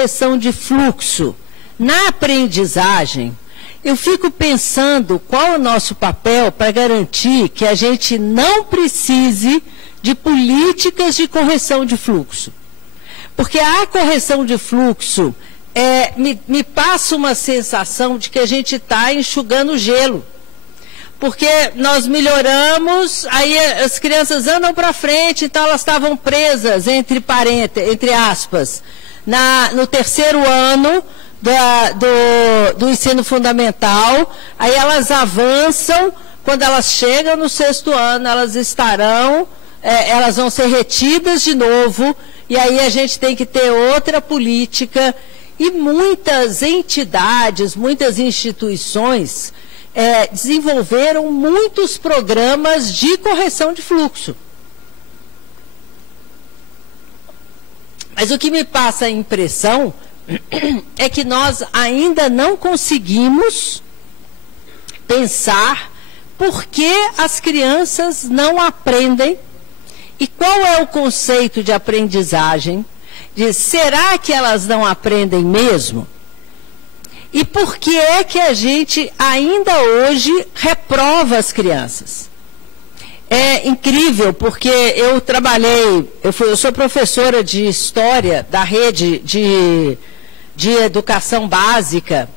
correção de fluxo na aprendizagem, eu fico pensando qual é o nosso papel para garantir que a gente não precise de políticas de correção de fluxo. Porque a correção de fluxo me passa uma sensação de que a gente está enxugando gelo. Porque nós melhoramos, aí as crianças andam para frente, então elas estavam presas, entre aspas, no terceiro ano do ensino fundamental, aí elas avançam, quando elas chegam no sexto ano, elas vão ser retidas de novo, e aí a gente tem que ter outra política, e muitas entidades, muitas instituições desenvolveram muitos programas de correção de fluxo. Mas o que me passa a impressão é que nós ainda não conseguimos pensar por que as crianças não aprendem e qual é o conceito de aprendizagem, será que elas não aprendem mesmo? E por que é que a gente ainda hoje reprova as crianças? É incrível, porque eu sou professora de História da rede de educação básica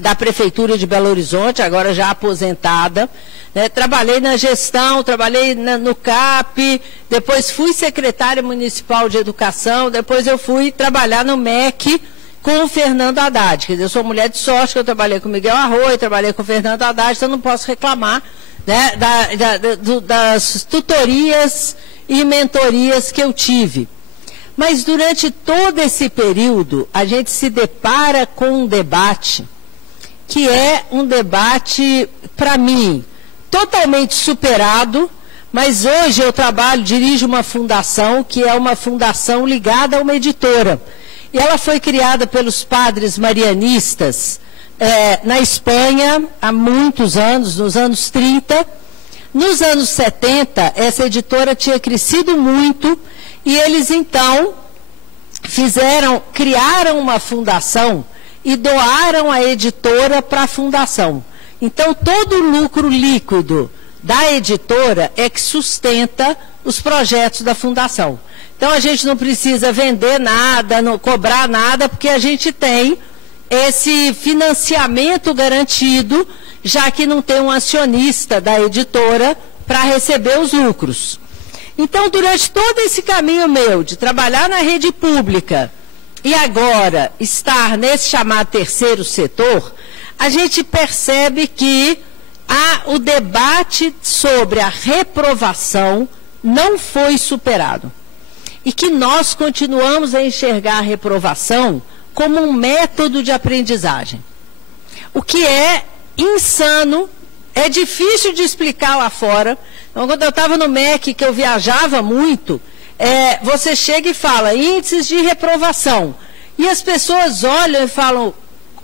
da Prefeitura de Belo Horizonte, agora já aposentada. Né? Trabalhei na gestão, trabalhei no CAP, depois fui secretária municipal de educação, depois eu fui trabalhar no MEC, com o Fernando Haddad. Quer dizer, eu sou mulher de sorte, que eu trabalhei com o Miguel Arroio, trabalhei com o Fernando Haddad, então eu não posso reclamar, né, das tutorias e mentorias que eu tive. Mas durante todo esse período, a gente se depara com um debate, que é um debate, para mim, totalmente superado, mas hoje eu dirijo uma fundação, que é uma fundação ligada a uma editora. E ela foi criada pelos padres marianistas na Espanha há muitos anos, nos anos 30. Nos anos 70, essa editora tinha crescido muito e eles então criaram uma fundação e doaram a editora para a fundação. Então todo o lucro líquido da editora é que sustenta os projetos da fundação. Então, a gente não precisa vender nada, não cobrar nada, porque a gente tem esse financiamento garantido, já que não tem um acionista da editora para receber os lucros. Então, durante todo esse caminho meu de trabalhar na rede pública e agora estar nesse chamado terceiro setor, a gente percebe que o debate sobre a reprovação não foi superado. E que nós continuamos a enxergar a reprovação como um método de aprendizagem. O que é insano, é difícil de explicar lá fora. Então, quando eu estava no MEC, que eu viajava muito, você chega e fala, índices de reprovação. E as pessoas olham e falam,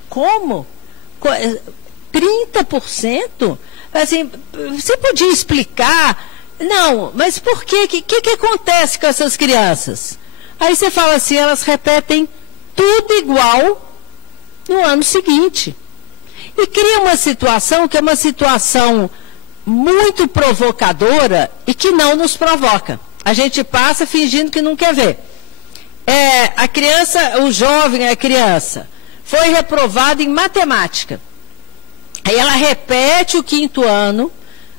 como? 30%? Assim, você podia explicar? Não, mas por quê? O que acontece com essas crianças? Aí você fala assim, elas repetem tudo igual no ano seguinte. E cria uma situação que é uma situação muito provocadora e que não nos provoca. A gente passa fingindo que não quer ver. A criança, o jovem, a criança, foi reprovado em matemática. Aí ela repete o quinto ano.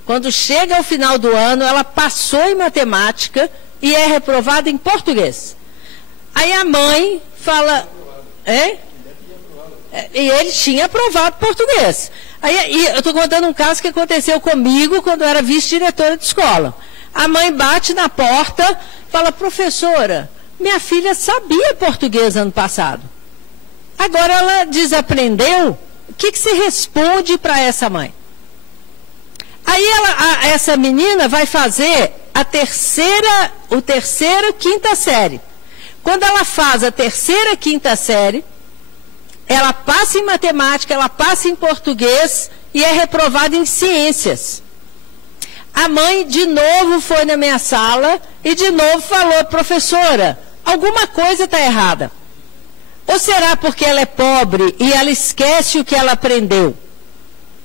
Quando chega ao final do ano, ela passou em matemática e é reprovada em português. Aí a mãe fala... E ele tinha aprovado português. Aí eu estou contando um caso que aconteceu comigo quando eu era vice-diretora de escola. A mãe bate na porta, fala, professora, minha filha sabia português ano passado. Agora ela desaprendeu. O que se responde para essa mãe? Aí essa menina vai fazer o terceiro, quinta série. Quando ela faz a terceira, quinta série, ela passa em matemática, ela passa em português e é reprovada em ciências. A mãe de novo foi na minha sala e de novo falou, professora, alguma coisa está errada. Ou será porque ela é pobre e ela esquece o que ela aprendeu?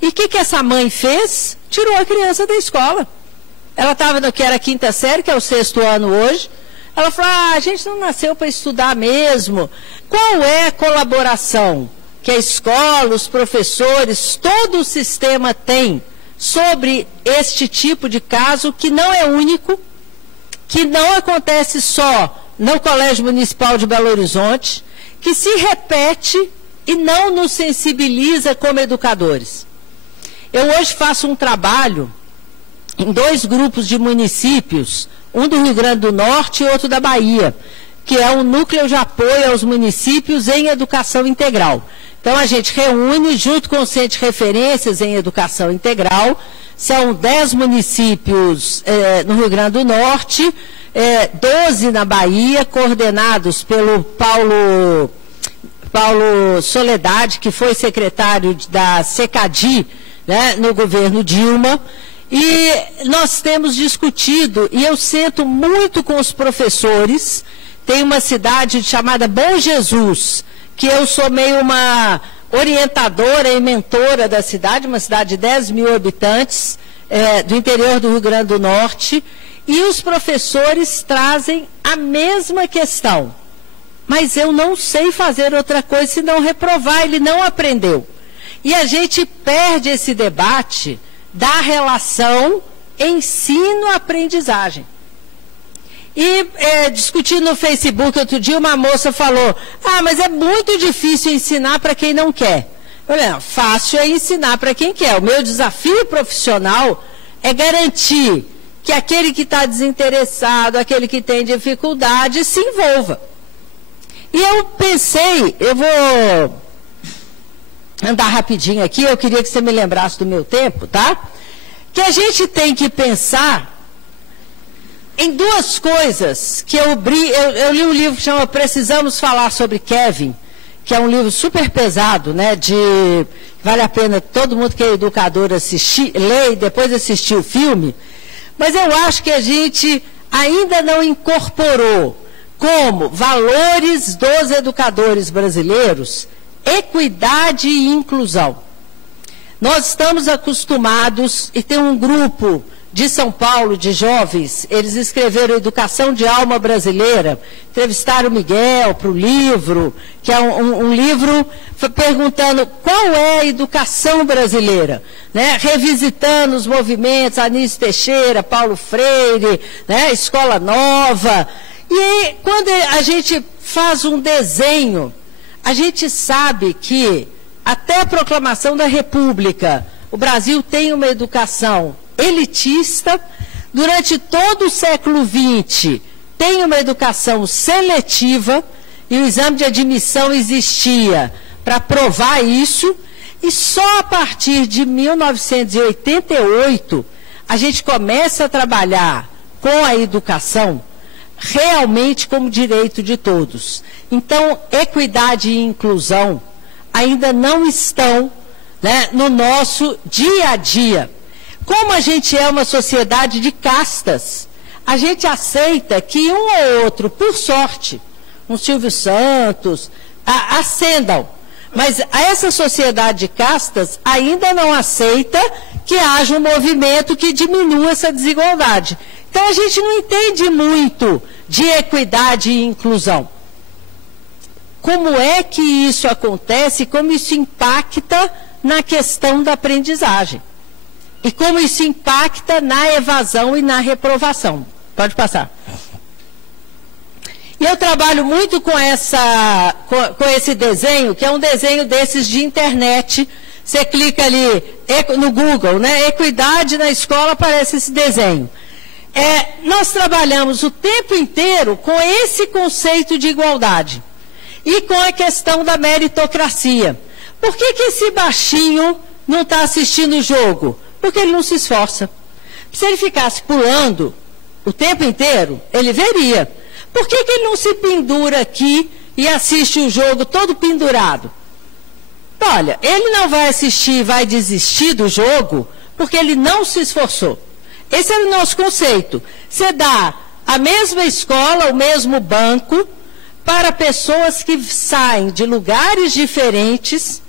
E o que essa mãe fez? Tirou a criança da escola. Ela estava no que era a 5ª série, que é o 6º ano hoje. Ela falou, a gente não nasceu para estudar mesmo. Qual é a colaboração que a escola, os professores, todo o sistema tem sobre este tipo de caso, que não é único, que não acontece só no Colégio Municipal de Belo Horizonte, que se repete e não nos sensibiliza como educadores. Eu hoje faço um trabalho em 2 grupos de municípios, um do Rio Grande do Norte e outro da Bahia, que é um núcleo de apoio aos municípios em educação integral. Então, a gente reúne, junto com o Centro de Referências em Educação Integral, são 10 municípios no Rio Grande do Norte, 12 na Bahia, coordenados pelo Paulo Soledade, que foi secretário da SECADI, né, no governo Dilma. E nós temos discutido, e eu sento muito com os professores. Tem uma cidade chamada Bom Jesus, que eu sou meio uma orientadora e mentora da cidade, uma cidade de 10 mil habitantes, do interior do Rio Grande do Norte, e os professores trazem a mesma questão. Mas eu não sei fazer outra coisa senão reprovar, ele não aprendeu. E a gente perde esse debate da relação ensino-aprendizagem. E discutindo no Facebook outro dia, uma moça falou, mas é muito difícil ensinar para quem não quer. Eu falei, não, fácil é ensinar para quem quer. O meu desafio profissional é garantir que aquele que está desinteressado, aquele que tem dificuldade, se envolva. E eu pensei, eu vou andar rapidinho aqui, eu queria que você me lembrasse do meu tempo, tá? Que a gente tem que pensar em 2 coisas que eu li um livro que chama Precisamos Falar sobre Kevin, que é um livro super pesado, né? Vale a pena todo mundo que é educador assistir, ler e depois assistir o filme. Mas eu acho que a gente ainda não incorporou como valores dos educadores brasileiros equidade e inclusão. Nós estamos acostumados, e tem um grupo de São Paulo, de jovens, eles escreveram Educação de Alma Brasileira, entrevistaram o Miguel para o livro, que é um livro perguntando qual é a educação brasileira, né? Revisitando os movimentos, Anísio Teixeira, Paulo Freire, né? Escola Nova. E quando a gente faz um desenho, a gente sabe que até a proclamação da República, o Brasil tem uma educação elitista. Durante todo o século XX, tem uma educação seletiva, e o exame de admissão existia para provar isso, e só a partir de 1988, a gente começa a trabalhar com a educação realmente como direito de todos. Então, equidade e inclusão ainda não estão, né, no nosso dia a dia. Como a gente é uma sociedade de castas, a gente aceita que um ou outro, por sorte, um Silvio Santos, ascendam. Mas essa sociedade de castas ainda não aceita que haja um movimento que diminua essa desigualdade. Então, a gente não entende muito de equidade e inclusão. Como é que isso acontece, como isso impacta na questão da aprendizagem? E como isso impacta na evasão e na reprovação. Pode passar. E eu trabalho muito com esse desenho, que é um desenho desses de internet. Você clica ali no Google, né? Equidade na escola, aparece esse desenho. Nós trabalhamos o tempo inteiro com esse conceito de igualdade. E com a questão da meritocracia. Por que esse baixinho não está assistindo o jogo? Porque ele não se esforça. Se ele ficasse pulando o tempo inteiro, ele veria. Por que ele não se pendura aqui e assiste o jogo todo pendurado? Olha, ele não vai assistir e vai desistir do jogo porque ele não se esforçou. Esse é o nosso conceito. Você dá a mesma escola, o mesmo banco, para pessoas que saem de lugares diferentes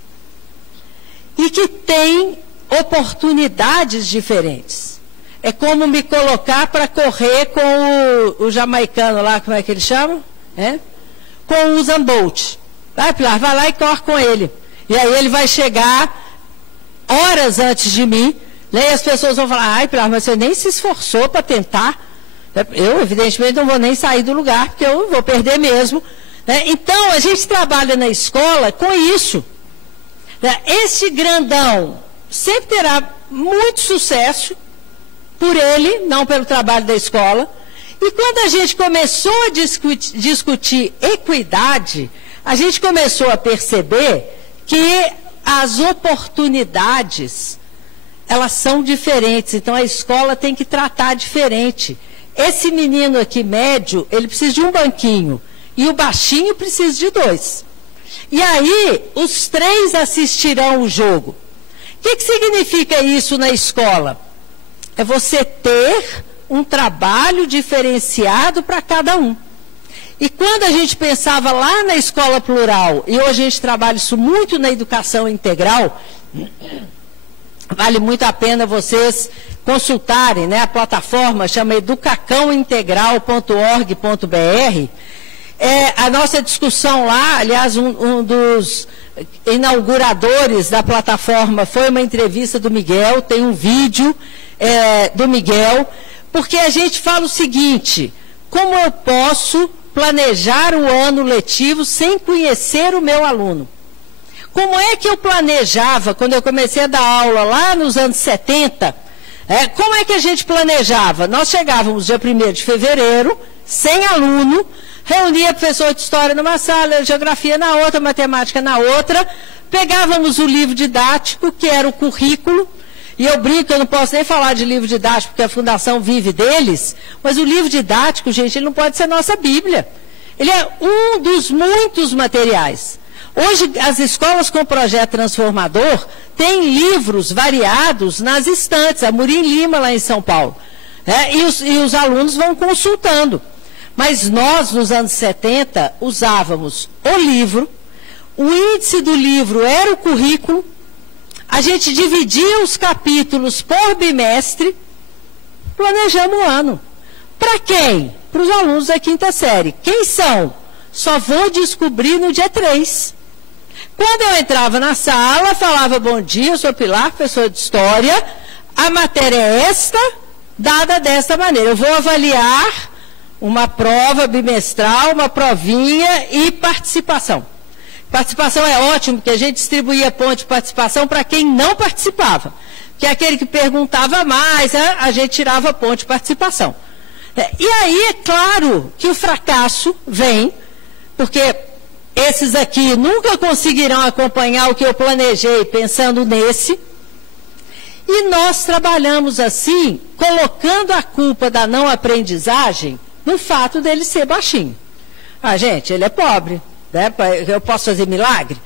e que têm oportunidades diferentes. É como me colocar para correr com o jamaicano lá, como é que ele chama? Com o Usain Bolt. Vai, Pilar, vai lá e corre com ele. E aí ele vai chegar horas antes de mim, né, e as pessoas vão falar, ai, Pilar, mas você nem se esforçou para tentar. Eu, evidentemente, não vou nem sair do lugar, porque eu vou perder mesmo. Né? Então, a gente trabalha na escola com isso. Né? Esse grandão sempre terá muito sucesso por ele, não pelo trabalho da escola. E quando a gente começou a discutir equidade, a gente começou a perceber que as oportunidades, elas são diferentes. Então, a escola tem que tratar diferente. Esse menino aqui, médio, ele precisa de um banquinho. E o baixinho precisa de 2. E aí, os 3 assistirão o jogo. O que significa isso na escola? É você ter um trabalho diferenciado para cada um. E quando a gente pensava lá na escola plural, e hoje a gente trabalha isso muito na educação integral, vale muito a pena vocês consultarem, né, a plataforma, chama educacãointegral.org.br. A nossa discussão lá, aliás, um dos inauguradores da plataforma foi uma entrevista do Miguel, tem um vídeo do Miguel, porque a gente fala o seguinte, como eu posso planejar o ano letivo sem conhecer o meu aluno? Como é que eu planejava, quando eu comecei a dar aula lá nos anos 70, como é que a gente planejava? Nós chegávamos dia 1º de fevereiro, sem aluno, reunia professor de história numa sala, geografia na outra, matemática na outra, pegávamos o livro didático, que era o currículo, e eu brinco, eu não posso nem falar de livro didático, porque a Fundação vive deles, mas o livro didático, gente, ele não pode ser nossa Bíblia. Ele é um dos muitos materiais. Hoje, as escolas com projeto transformador têm livros variados nas estantes, a Murim Lima, lá em São Paulo. E os alunos vão consultando. Mas nós, nos anos 70, usávamos o livro, o índice do livro era o currículo, a gente dividia os capítulos por bimestre, planejamos o ano. Para quem? Para os alunos da 5ª série. Quem são? Só vou descobrir no dia 3. Quando eu entrava na sala, falava, bom dia, eu sou Pilar, professor de História, a matéria é esta, dada desta maneira. Eu vou avaliar uma prova bimestral, uma provinha e participação. Participação é ótimo, porque a gente distribuía ponto de participação para quem não participava. Que é aquele que perguntava mais, a gente tirava ponto de participação. E aí, é claro que o fracasso vem, porque esses aqui nunca conseguirão acompanhar o que eu planejei pensando nesse. E nós trabalhamos assim, colocando a culpa da não aprendizagem no fato dele ser baixinho. Gente, ele é pobre, né? Eu posso fazer milagre?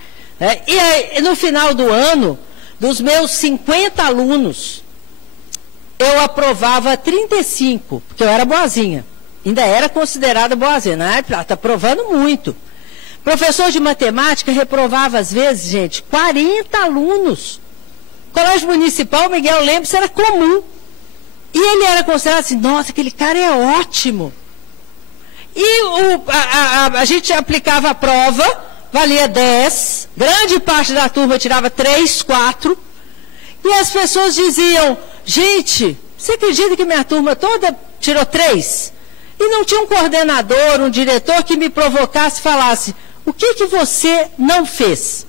E aí, no final do ano, dos meus 50 alunos, eu aprovava 35, porque eu era boazinha. Ainda era considerada boazinha. Está provando muito. Professor de matemática reprovava, às vezes, gente, 40 alunos. Colégio municipal, Miguel Lemos, era comum. E ele era considerado assim, nossa, aquele cara é ótimo. E a gente aplicava a prova, valia 10, grande parte da turma tirava 3, 4, e as pessoas diziam, gente, você acredita que minha turma toda tirou 3? E não tinha um coordenador, um diretor que me provocasse e falasse, o que você não fez?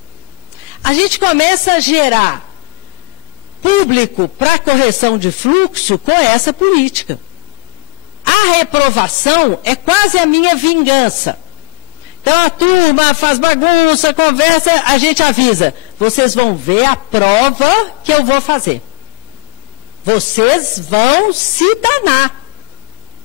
A gente começa a gerar público para correção de fluxo com essa política. A reprovação é quase a minha vingança. Então a turma faz bagunça, conversa, a gente avisa. Vocês vão ver a prova que eu vou fazer. Vocês vão se danar.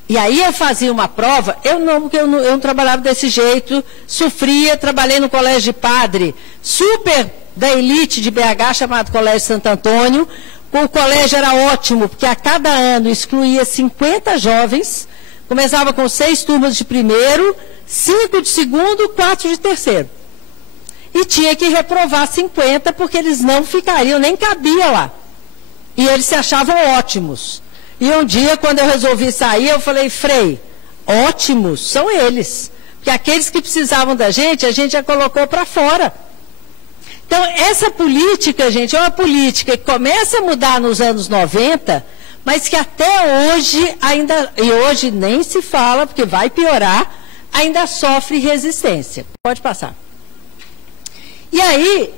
E aí eu fazia uma prova, eu não trabalhava desse jeito, sofria, trabalhei no colégio de padre, super da elite de BH, chamado Colégio Santo Antônio. O colégio era ótimo, porque a cada ano excluía 50 jovens, começava com 6 turmas de primeiro, 5 de segundo, 4 de terceiro. E tinha que reprovar 50, porque eles não ficariam, nem cabia lá. E eles se achavam ótimos. E um dia, quando eu resolvi sair, eu falei, Frei, ótimos são eles. Porque aqueles que precisavam da gente, a gente já colocou para fora. Então, essa política, gente, é uma política que começa a mudar nos anos 90, mas que até hoje ainda, e hoje nem se fala, porque vai piorar, ainda sofre resistência. Pode passar. E aí,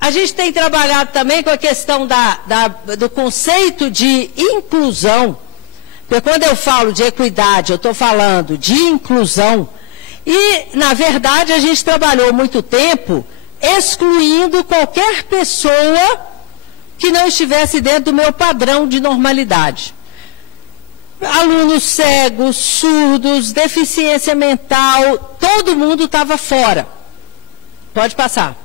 a gente tem trabalhado também com a questão do conceito de inclusão. Porque quando eu falo de equidade, eu estou falando de inclusão. E, na verdade, a gente trabalhou muito tempo excluindo qualquer pessoa que não estivesse dentro do meu padrão de normalidade. Alunos cegos, surdos, deficiência mental, todo mundo estava fora. Pode passar.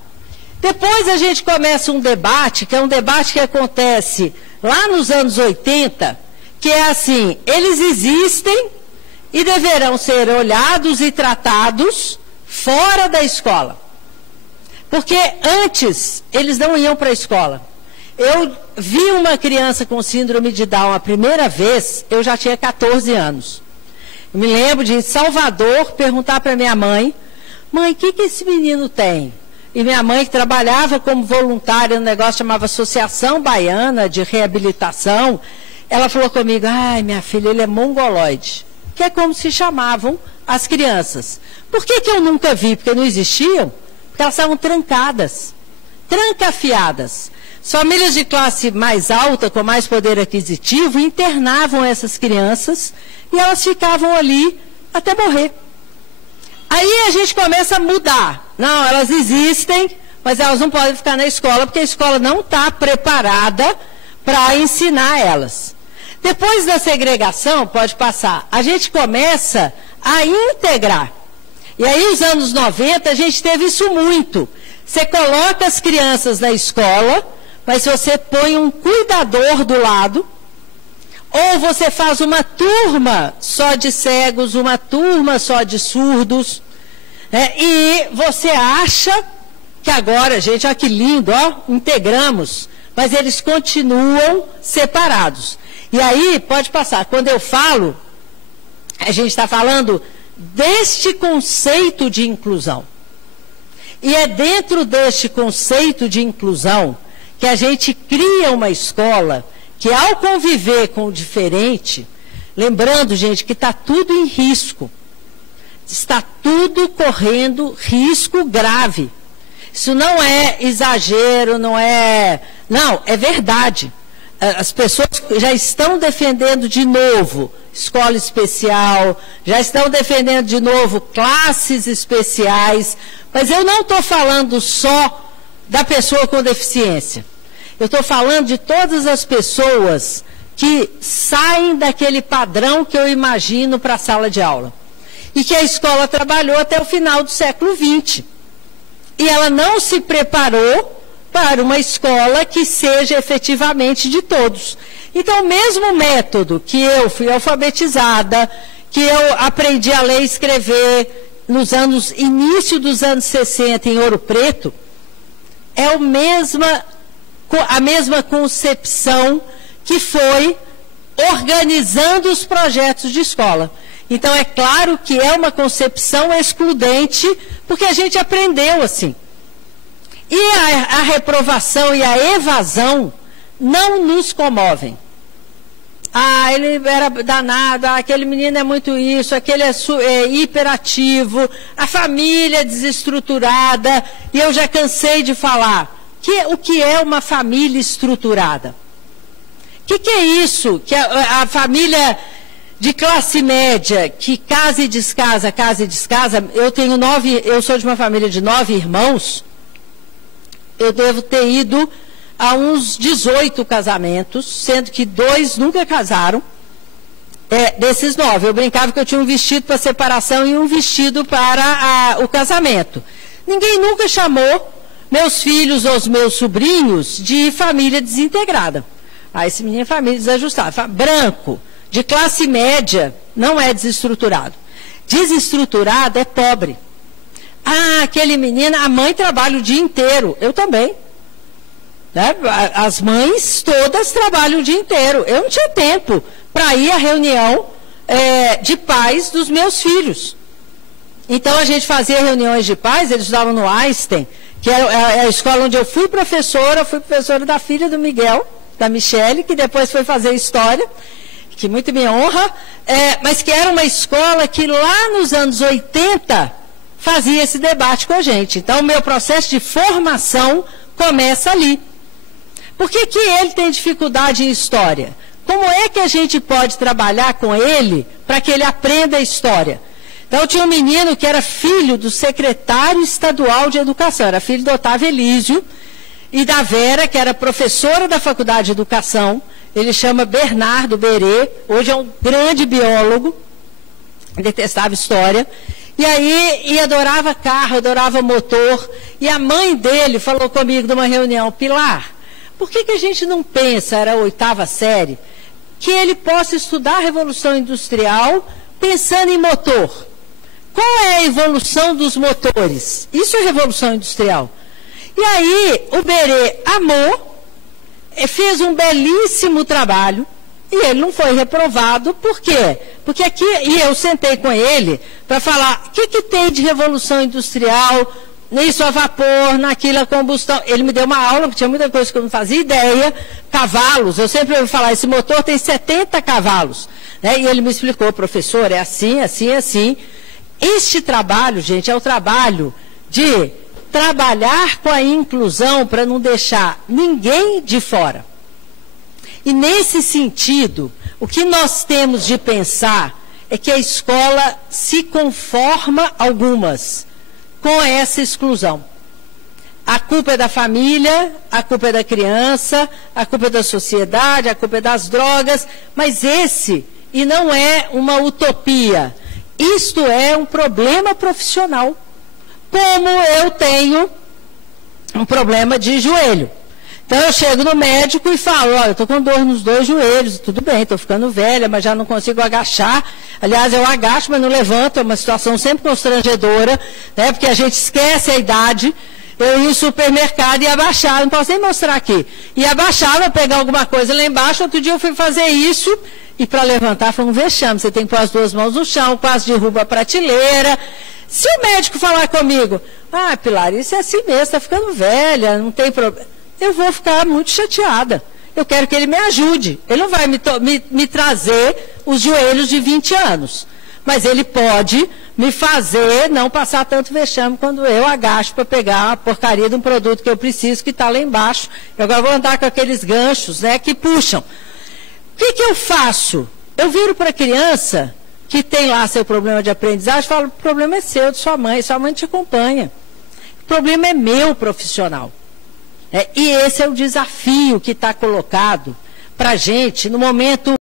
Depois a gente começa um debate, que é um debate que acontece lá nos anos 80, que é assim, eles existem e deverão ser olhados e tratados fora da escola. Porque antes, eles não iam para a escola. Eu vi uma criança com síndrome de Down a primeira vez, eu já tinha 14 anos. Eu me lembro de, em Salvador, perguntar para minha mãe, mãe, o que esse menino tem? E minha mãe, que trabalhava como voluntária no negócio, chamava Associação Baiana de Reabilitação, ela falou comigo, ai, minha filha, ele é mongoloide, que é como se chamavam as crianças. Por que eu nunca vi? Porque não existiam? Porque elas estavam trancadas, trancafiadas. Famílias de classe mais alta, com mais poder aquisitivo, internavam essas crianças e elas ficavam ali até morrer. Aí a gente começa a mudar. Não, elas existem, mas elas não podem ficar na escola, porque a escola não está preparada para ensinar elas. Depois da segregação, pode passar, a gente começa a integrar. E aí, nos anos 90, a gente teve isso muito. Você coloca as crianças na escola, mas você põe um cuidador do lado, ou você faz uma turma só de cegos, uma turma só de surdos, e você acha que agora, gente, olha que lindo, ó, integramos, mas eles continuam separados. E aí, pode passar, quando eu falo, a gente está falando deste conceito de inclusão. E é dentro deste conceito de inclusão que a gente cria uma escola que, ao conviver com o diferente, lembrando, gente, que está tudo em risco, está tudo correndo risco grave. Isso não é exagero, não, é verdade. As pessoas já estão defendendo de novo escola especial, já estão defendendo de novo classes especiais, mas eu não estou falando só da pessoa com deficiência. Eu estou falando de todas as pessoas que saem daquele padrão que eu imagino para a sala de aula. E que a escola trabalhou até o final do século XX. E ela não se preparou para uma escola que seja efetivamente de todos. Então, o mesmo método que eu fui alfabetizada, que eu aprendi a ler e escrever início dos anos 60 em Ouro Preto, é a mesma concepção que foi organizando os projetos de escola. Então, é claro que é uma concepção excludente, porque a gente aprendeu assim. E a reprovação e a evasão não nos comovem. Ah, ele era danado, aquele menino é muito isso, aquele é hiperativo, a família é desestruturada, e eu já cansei de falar. O que é uma família estruturada? O que é isso? Que a família de classe média, que casa e descasa, eu sou de uma família de 9 irmãos, eu devo ter ido a uns 18 casamentos, sendo que 2 nunca casaram, desses 9. Eu brincava que eu tinha um vestido para separação e um vestido para o casamento. Ninguém nunca chamou meus filhos ou os meus sobrinhos de família desintegrada. Esse menino é família desajustada. Branco, de classe média, não é desestruturado. Desestruturado é pobre. Ah, aquele menino, a mãe trabalha o dia inteiro. Eu também. Né? As mães todas trabalham o dia inteiro. Eu não tinha tempo para ir à reunião de pais dos meus filhos. Então a gente fazia reuniões de pais, eles estudavam no Einstein, que é a escola onde eu fui professora da filha do Miguel, da Michele, que depois foi fazer história, que muito me honra, mas que era uma escola que lá nos anos 80 fazia esse debate com a gente. Então o meu processo de formação começa ali. Por que que ele tem dificuldade em história? Como é que a gente pode trabalhar com ele para que ele aprenda a história? Então, tinha um menino que era filho do secretário estadual de educação, era filho do Otávio Elísio, e da Vera, que era professora da Faculdade de Educação, ele chama Bernardo Berê, hoje é um grande biólogo, detestava história, e adorava carro, adorava motor, e a mãe dele falou comigo numa reunião, Pilar, por que a gente não pensa, era a 8ª série, que ele possa estudar a Revolução Industrial pensando em motor? Qual é a evolução dos motores? Isso é Revolução Industrial. E aí, o Berê amou, fez um belíssimo trabalho, e ele não foi reprovado. Por quê? Porque aqui, e eu sentei com ele para falar, o que tem de Revolução Industrial, nisso a vapor, naquilo a combustão. Ele me deu uma aula, porque tinha muita coisa que eu não fazia ideia. Cavalos, eu sempre ouvi falar, esse motor tem 70 cavalos. Né? E ele me explicou, professor, é assim, assim, assim. Este trabalho, gente, é o trabalho de trabalhar com a inclusão para não deixar ninguém de fora. E nesse sentido, o que nós temos de pensar é que a escola se conforma, algumas, com essa exclusão. A culpa é da família, a culpa é da criança, a culpa é da sociedade, a culpa é das drogas, mas e não é uma utopia, isto é um problema profissional. Como eu tenho um problema de joelho. Então eu chego no médico e falo, olha, eu estou com dor nos 2 joelhos, tudo bem, estou ficando velha, mas já não consigo agachar. Aliás, eu agacho, mas não levanto, é uma situação sempre constrangedora, né, porque a gente esquece a idade. Eu ia no supermercado e abaixava, não posso nem mostrar aqui. E abaixava, pegar alguma coisa lá embaixo, outro dia eu fui fazer isso, e para levantar foi um vexame, você tem que pôr as 2 mãos no chão, quase derruba a prateleira. Se o médico falar comigo, ah, Pilar, isso é assim mesmo, está ficando velha, não tem problema, eu vou ficar muito chateada. Eu quero que ele me ajude. Ele não vai me trazer os joelhos de 20 anos. Mas ele pode me fazer não passar tanto vexame quando eu agacho para pegar a porcaria de um produto que eu preciso, que está lá embaixo. Eu agora vou andar com aqueles ganchos, né, que puxam. O que eu faço? Eu viro para a criança que tem lá seu problema de aprendizagem e falo, o problema é seu, de sua mãe te acompanha. O problema é meu, profissional. E esse é o desafio que está colocado para a gente no momento